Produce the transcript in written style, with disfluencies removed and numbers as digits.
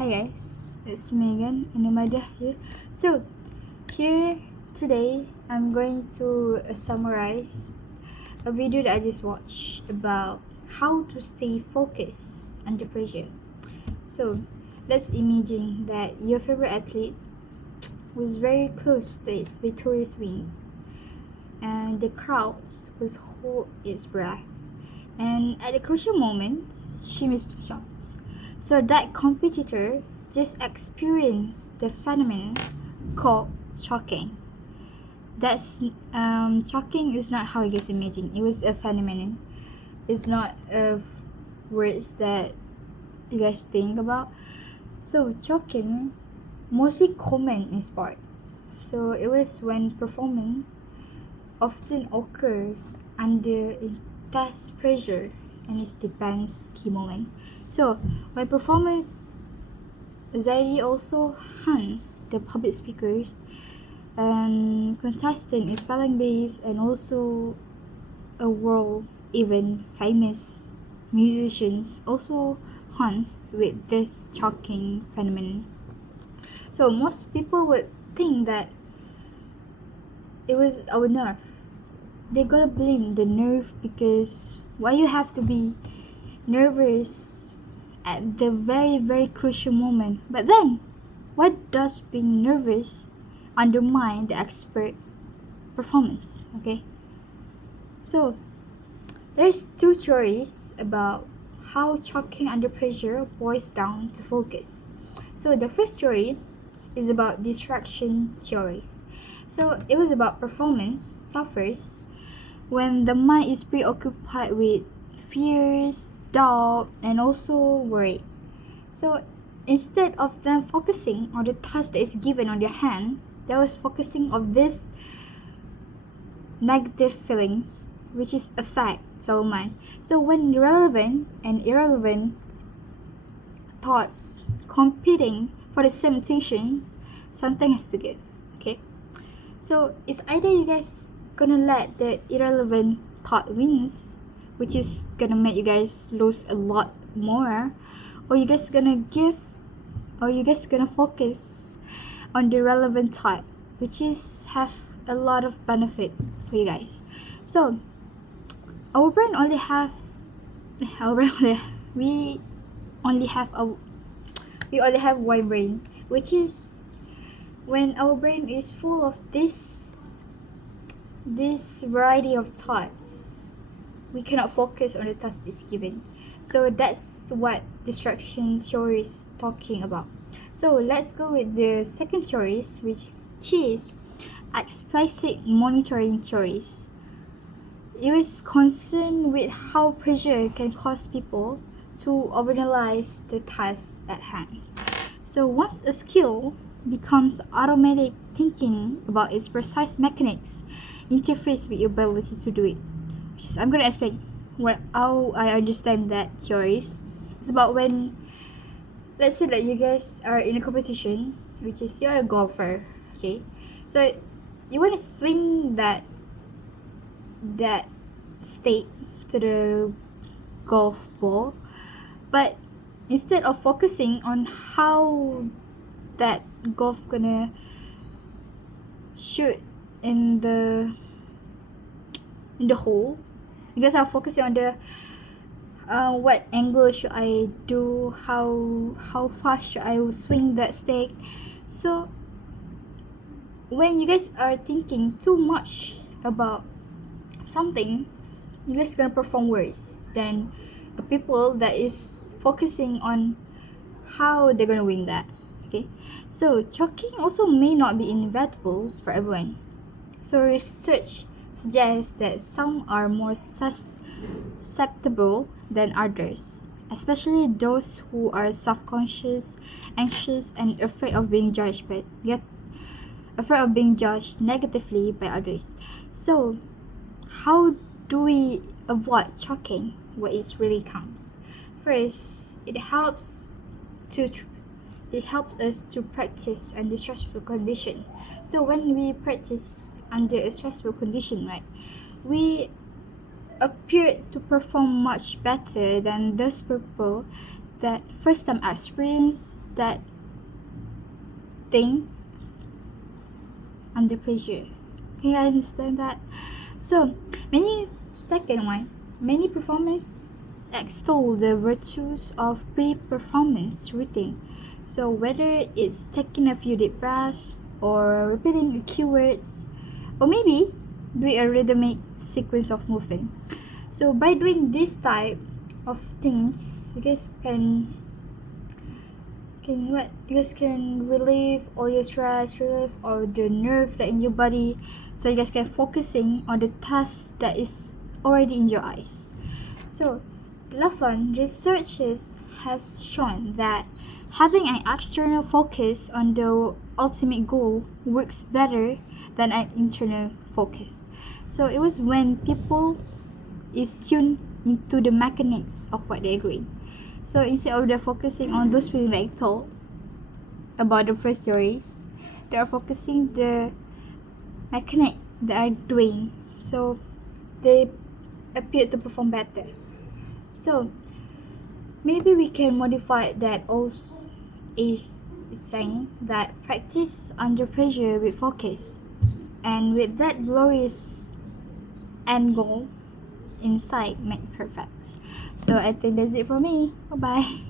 Hi guys, it's Megan and Amadia here. So, here today I'm going to summarize a video that I just watched about how to stay focused under pressure. So, let's imagine that your favorite athlete was very close to its victorious win and the crowds was hold its breath. And at the crucial moments, she missed shots. So that competitor just experienced the phenomenon called choking. That's choking is not how you guys imagine. It was a phenomenon. It's not words that you guys think about. So choking mostly common in sport. So it was when performance often occurs under intense pressure and it depends key moment. So when performance anxiety also haunts the public speakers and contestant in spelling bees and also a world even famous musicians also haunts with this shocking phenomenon. So most people would think that it was our nerve. They gotta blame the nerve because why you have to be nervous at the very crucial moment. But then, why does being nervous undermine the expert performance? Okay, so there's two theories about how choking under pressure boils down to focus. So the first theory is about distraction theories. So it was about performance suffers when the mind is preoccupied with fears, doubt, and also worry. So instead of them focusing on the task that is given on their hand, they was focusing on this negative feelings, which is affect to our mind. So when relevant and irrelevant thoughts competing for the same attentions, something has to give. Okay, so it's either you guys gonna let the irrelevant thought wins, which is gonna make you guys lose a lot more, or you guys gonna focus on the relevant thought, which is have a lot of benefit for you guys. So our brain only have we only have one brain, which is when our brain is full of this variety of thoughts, we cannot focus on the task is given. So that's what distraction theory is talking about. So let's go with the second theories, which is explicit monitoring theories. It was concerned with how pressure can cause people to overanalyze the task at hand. So once a skill becomes automatic, thinking about its precise mechanics interferes with your ability to do it. Which is, I'm going to explain how I understand that theories. It's about when, let's say that you guys are in a competition, which is you're a golfer, okay? So you want to swing that stake to the golf ball, but instead of focusing on how that golf gonna shoot in the hole, you guys are focusing on the what angle should I do, how fast should I swing that stake. So when you guys are thinking too much about something, you guys gonna perform worse than the people that is focusing on how they're gonna win that. Okay, so choking also may not be inevitable for everyone. So research suggests that some are more susceptible than others, especially those who are self-conscious, anxious, and afraid of being judged negatively by others. So how do we avoid choking where it really counts? First, it helps us to practice under stressful condition. So when we practice under a stressful condition, right, we appear to perform much better than those people that first time experience that thing under pressure. Can you guys understand that? So many performers extol the virtues of pre-performance routine. So whether it's taking a few deep breaths or repeating keywords, or maybe doing a rhythmic sequence of movement. So by doing this type of things, you guys can relieve all your stress, relieve all the nerve that in your body, so you guys can focusing on the task that is already in your eyes. So the last one, researches has shown that having an external focus on the ultimate goal works better than an internal focus. So it was when people is tuned into the mechanics of what they're doing. So instead of them focusing on those feelings like told about the first stories, they are focusing the mechanic they are doing. So they appear to perform better. So maybe we can modify that also is saying that practice under pressure with focus, and with that glorious end goal inside make perfect. So I think that's it for me. Bye bye.